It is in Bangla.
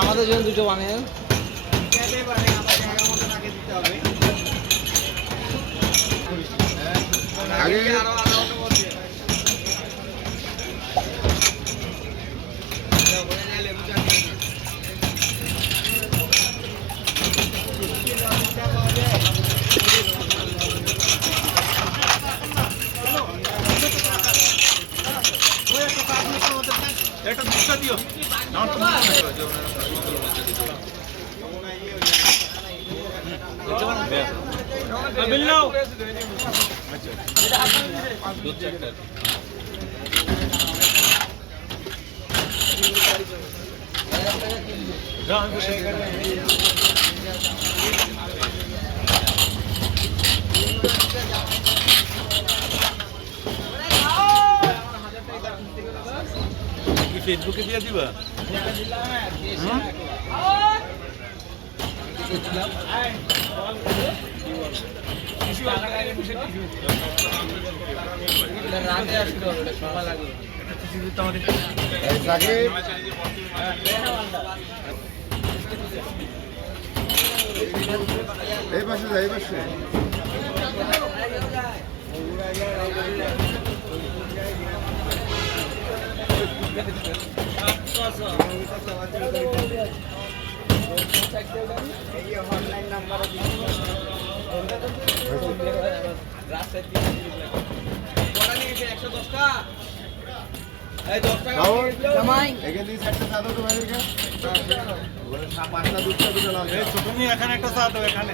আমাদের জন্য দুটো বানিয়ে আগে একটা দুধটা দিও বিল নাও দুধ চারটা ফেসবুকে দিয়ে দিবা এই পাশে যাই, এই পাশে ছোট নিয়ে এখানে একটা চা দাও এখানে